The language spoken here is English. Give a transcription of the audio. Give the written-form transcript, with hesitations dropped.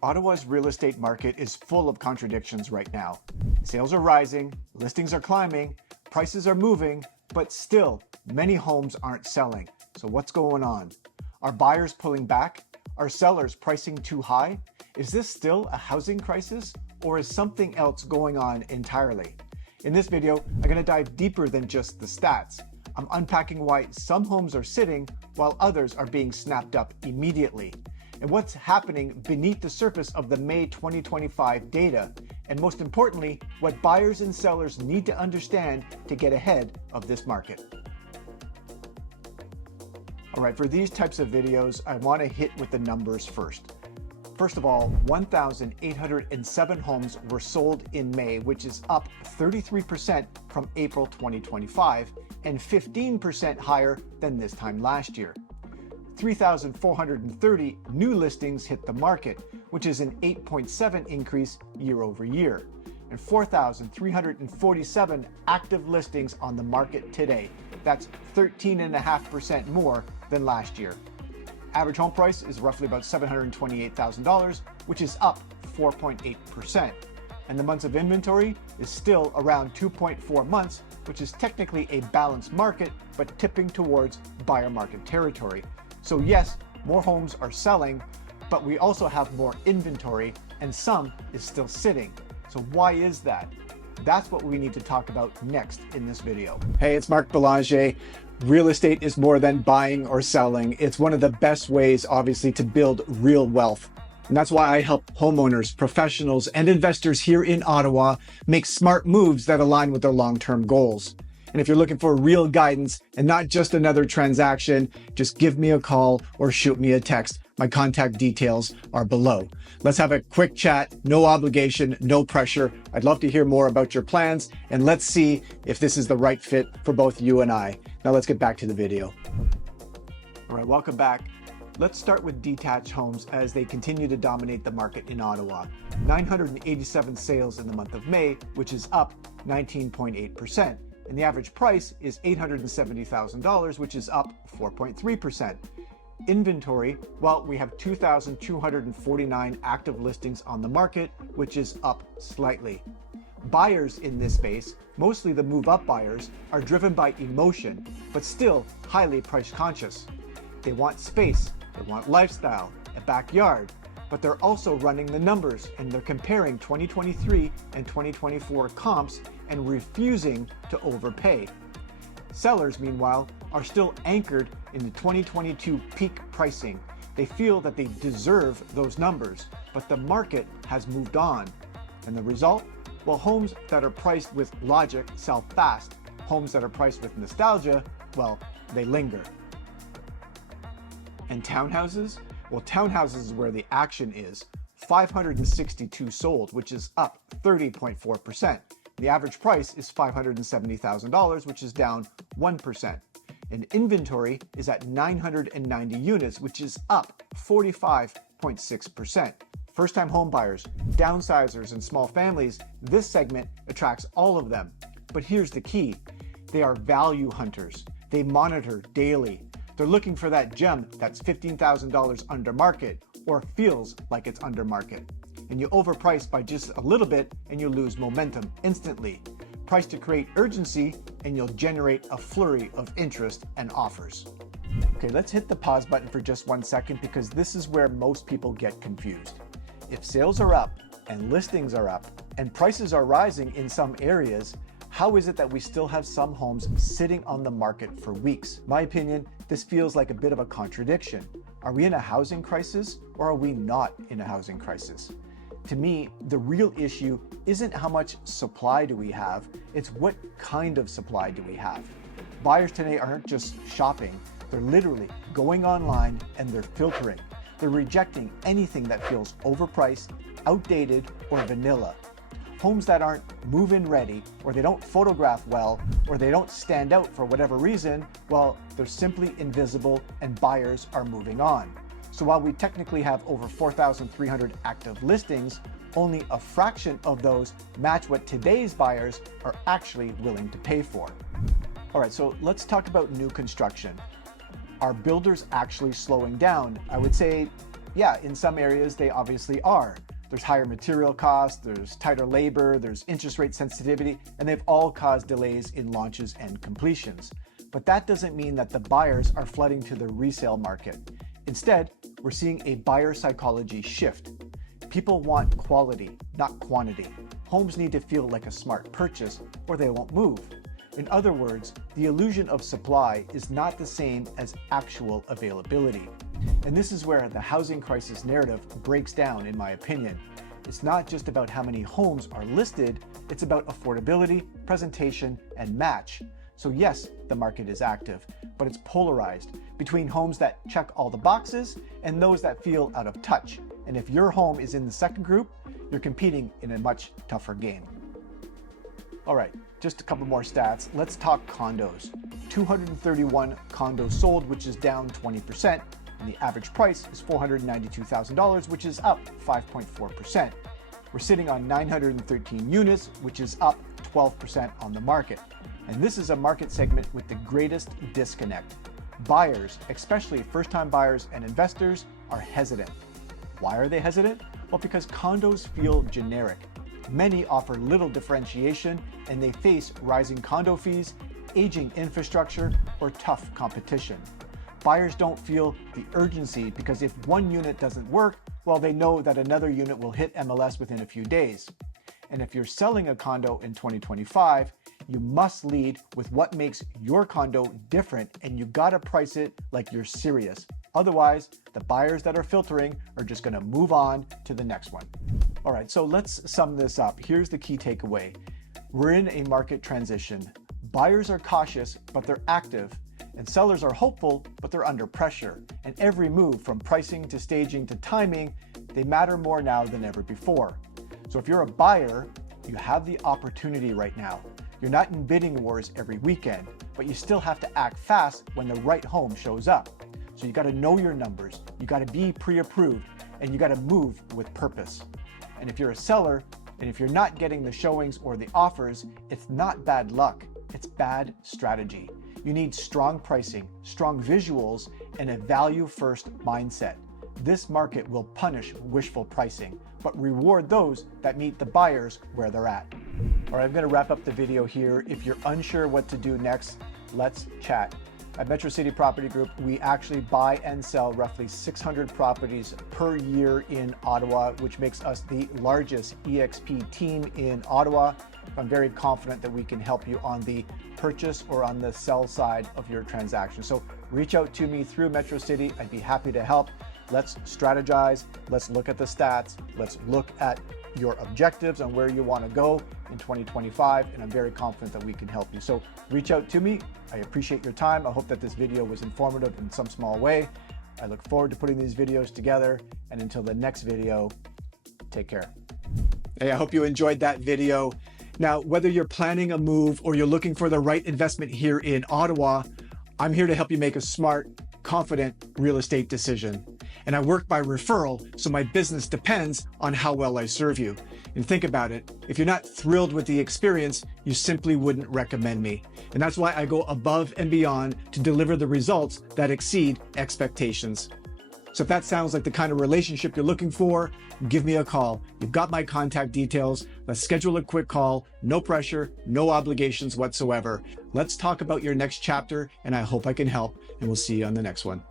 Ottawa's real estate market is full of contradictions right now. Sales are rising, listings are climbing, prices are moving, but still, many homes aren't selling. So what's going on? Are buyers pulling back? Are sellers pricing too high? Is this still a housing crisis, or is something else going on entirely? In this video, I'm going to dive deeper than just the stats. I'm unpacking why some homes are sitting while others are being snapped up immediately, and what's happening beneath the surface of the May 2025 data, and most importantly, what buyers and sellers need to understand to get ahead of this market. All right, for these types of videos, I want to hit with the numbers first. First of all, 1,807 homes were sold in May, which is up 33% from April 2025 and 15% higher than this time last year. 3,430 new listings hit the market, which is an 8.7% increase year over year, and 4,347 active listings on the market today. That's 13.5% more than last year. Average home price is roughly about $728,000, which is up 4.8%. And the months of inventory is still around 2.4 months, which is technically a balanced market, but tipping towards buyer market territory. So yes, more homes are selling, but we also have more inventory and some is still sitting. So why is that? That's what we need to talk about next in this video. Hey, it's Mark Belanger. Real estate is more than buying or selling. It's one of the best ways, obviously, to build real wealth. And that's why I help homeowners, professionals, and investors here in Ottawa make smart moves that align with their long-term goals. And if you're looking for real guidance and not just another transaction, just give me a call or shoot me a text. My contact details are below. Let's have a quick chat, no obligation, no pressure. I'd love to hear more about your plans, and let's see if this is the right fit for both you and I. Now let's get back to the video. All right, welcome back. Let's start with detached homes as they continue to dominate the market in Ottawa. 987 sales in the month of May, which is up 19.8%. And the average price is $870,000, which is up 4.3%. Inventory, well, we have 2,249 active listings on the market, which is up slightly. Buyers in this space, mostly the move-up buyers, are driven by emotion, but still highly price conscious. They want space, they want lifestyle, a backyard, but they're also running the numbers and they're comparing 2023 and 2024 comps and refusing to overpay. Sellers, meanwhile, are still anchored in the 2022 peak pricing. They feel that they deserve those numbers, but the market has moved on. And the result? Well, homes that are priced with logic sell fast. Homes that are priced with nostalgia, well, they linger. And townhouses? Well, townhouses is where the action is. 562 sold, which is up 30.4%. The average price is $570,000, which is down 1%. And inventory is at 990 units, which is up 45.6%. First-time home buyers, downsizers, and small families, this segment attracts all of them. But here's the key. They are value hunters. They monitor daily. They're looking for that gem that's $15,000 under market or feels like it's under market. And you overprice by just a little bit and you lose momentum instantly. Price to create urgency and you'll generate a flurry of interest and offers. Okay, let's hit the pause button for just 1 second because this is where most people get confused. If sales are up and listings are up and prices are rising in some areas, how is it that we still have some homes sitting on the market for weeks? My opinion, this feels like a bit of a contradiction. Are we in a housing crisis or are we not in a housing crisis? To me, the real issue isn't how much supply do we have, it's what kind of supply do we have. Buyers today aren't just shopping, they're literally going online and they're filtering. They're rejecting anything that feels overpriced, outdated, or vanilla. Homes that aren't move-in ready, or they don't photograph well, or they don't stand out for whatever reason, well, they're simply invisible and buyers are moving on. So while we technically have over 4,300 active listings, only a fraction of those match what today's buyers are actually willing to pay for. All right, so let's talk about new construction. Are builders actually slowing down? I would say Yeah, in some areas they obviously are. There's higher material costs, there's tighter labor, there's interest rate sensitivity, and they've all caused delays in launches and completions. But that doesn't mean that the buyers are flooding to the resale market. Instead, we're seeing a buyer psychology shift. People want quality, not quantity. Homes need to feel like a smart purchase or they won't move. In other words, the illusion of supply is not the same as actual availability. And this is where the housing crisis narrative breaks down, in my opinion. It's not just about how many homes are listed, it's about affordability, presentation, and match. So yes, the market is active, but it's polarized between homes that check all the boxes and those that feel out of touch. And if your home is in the second group, you're competing in a much tougher game. All right, just a couple more stats. Let's talk condos. 231 condos sold, which is down 20%. And the average price is $492,000, which is up 5.4%. We're sitting on 913 units, which is up 12% on the market. And this is a market segment with the greatest disconnect. Buyers, especially first-time buyers and investors, are hesitant. Why are they hesitant? Well, because condos feel generic. Many offer little differentiation, and they face rising condo fees, aging infrastructure, or tough competition. Buyers don't feel the urgency because if one unit doesn't work, well, they know that another unit will hit MLS within a few days. And if you're selling a condo in 2025, you must lead with what makes your condo different, and you gotta price it like you're serious. Otherwise, the buyers that are filtering are just gonna move on to the next one. All right, so let's sum this up. Here's the key takeaway. We're in a market transition. Buyers are cautious, but they're active. And sellers are hopeful, but they're under pressure. And every move from pricing to staging to timing, they matter more now than ever before. So if you're a buyer, you have the opportunity right now. You're not in bidding wars every weekend, but you still have to act fast when the right home shows up. So you gotta know your numbers, you gotta be pre-approved, and you gotta move with purpose. And if you're a seller, and if you're not getting the showings or the offers, it's not bad luck, it's bad strategy. You need strong pricing, strong visuals, and a value-first mindset. This market will punish wishful pricing, but reward those that meet the buyers where they're at. All right, I'm gonna wrap up the video here. If you're unsure what to do next, let's chat. At Metrocity Property Group, we actually buy and sell roughly 600 properties per year in Ottawa, which makes us the largest EXP team in Ottawa. I'm very confident that we can help you on the purchase or on the sell side of your transaction. So reach out to me through Metrocity. I'd be happy to help. Let's strategize. Let's look at the stats. Let's look at your objectives on where you want to go in 2025. And I'm very confident that we can help you. So reach out to me. I appreciate your time. I hope that this video was informative in some small way. I look forward to putting these videos together. And until the next video, take care. Hey, I hope you enjoyed that video. Now, whether you're planning a move or you're looking for the right investment here in Ottawa, I'm here to help you make a smart, confident real estate decision. And I work by referral, so my business depends on how well I serve you. And think about it, if you're not thrilled with the experience, you simply wouldn't recommend me. And that's why I go above and beyond to deliver the results that exceed expectations. So if that sounds like the kind of relationship you're looking for, give me a call. You've got my contact details. Let's schedule a quick call. No pressure, no obligations whatsoever. Let's talk about your next chapter, and I hope I can help, and we'll see you on the next one.